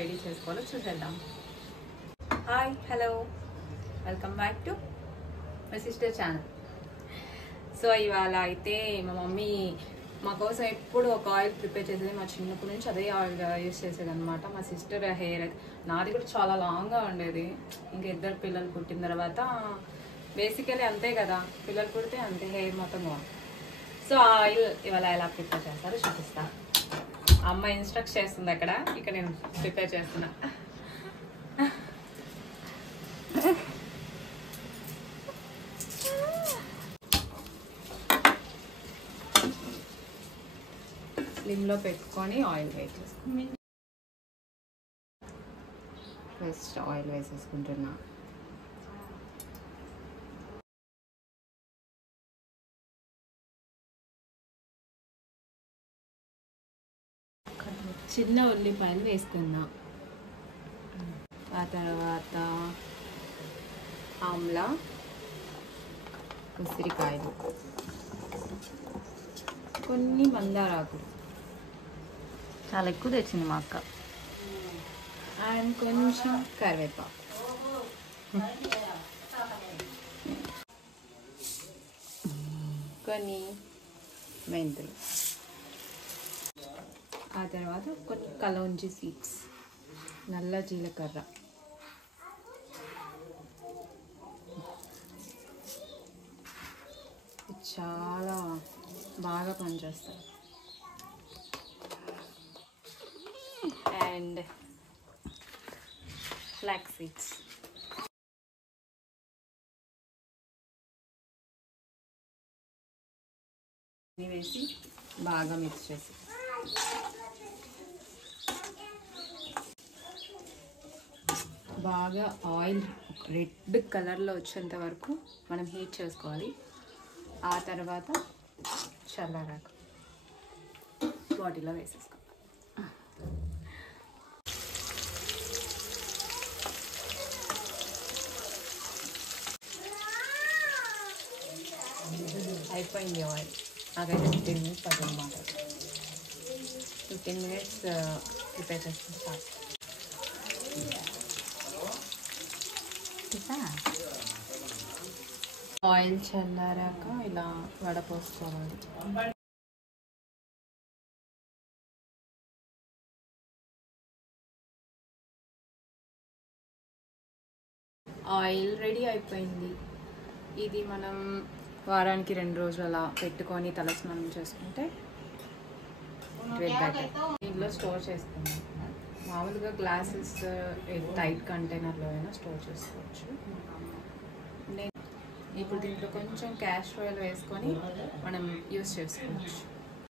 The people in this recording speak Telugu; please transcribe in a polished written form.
రెడీ చేసుకోవాలో చూసేద్దాం. Hi, hello, welcome back to my sister channel. So ఇవాళ అయితే మా మమ్మీ మా కోసం ఎప్పుడు ఒక ఆయిల్ ప్రిపేర్ చేసేది. మా చిన్నప్పటి నుంచి అదే ఆయిల్ యూస్ చేసేది అనమాట. మా సిస్టర్ హెయిర్ నాది కూడా చాలా లాంగ్గా ఉండేది. ఇంకా ఇద్దరు పిల్లలు పుట్టిన తర్వాత బేసికలీ అంతే కదా, పిల్లలు పుడితే అంతే హెయిర్ మొత్తం బాగుంది. సో ఆ ఆయిల్ ఇవాళ ఎలా ప్రిపేర్ చేస్తారో చూపిస్తా. అమ్మ ఇన్స్ట్రక్ట్ చేస్తుంది అక్కడ, ఇక్కడ నేను ప్రిపేర్ చేస్తున్నా. స్లిమ్లో పెట్టుకొని ఆయిల్ వేసేసుకుంటాం. ఫస్ట్ ఆయిల్ వేసేసుకుంటున్నా. చిన్న ఉల్లిపాయలు వేసుకుందాం. ఆ తర్వాత ఆమ్లా, ఉసిరికాయలు, కొన్ని మందారాకులు, చాలా ఎక్కువ తెచ్చింది మా అక్క, అండ్ కొంచెం కరివేపాకు, కొన్ని మెంతులు, ఆ తర్వాత కొన్ని కలౌంజీ సీడ్స్, నల్ల జీలకర్ర, చాలా బాగా పనిచేస్తాయి, అండ్ ఫ్లాక్స్ సీడ్స్. వేసి బాగా మిక్స్ చేసి బాగా ఆయిల్ రెడ్ కలర్లో వచ్చేంత వరకు మనం హీట్ చేసుకోవాలి. ఆ తర్వాత చల్లారాక బాటిల్లో వేసేసుకోవాలి. అయిపోయింది ఆయిల్. నాకైతే 15 minutes పడుతుంది మాట. 15 minutes ప్రిపేర్ చేస్తాను. స్టార్ట్. ఆయిల్ చల్లారాక ఇలా వడపోసుకోవాలి. ఆయిల్ రెడీ అయిపోయింది. ఇది మనం వారానికి 2 రోజులు అలా పెట్టుకొని తలస్నానం చేసుకుంటే బెటర్. దీంట్లో స్టోర్ చేసుకుందాం. మామూలుగా గ్లాసెస్ టైట్ కంటైనర్లో అయినా స్టోర్ చేసుకోవచ్చు. నేను ఇప్పుడు దీంట్లో కొంచెం క్యాస్టర్ ఆయిల్ వేసుకొని మనం యూస్ చేసుకోవచ్చు.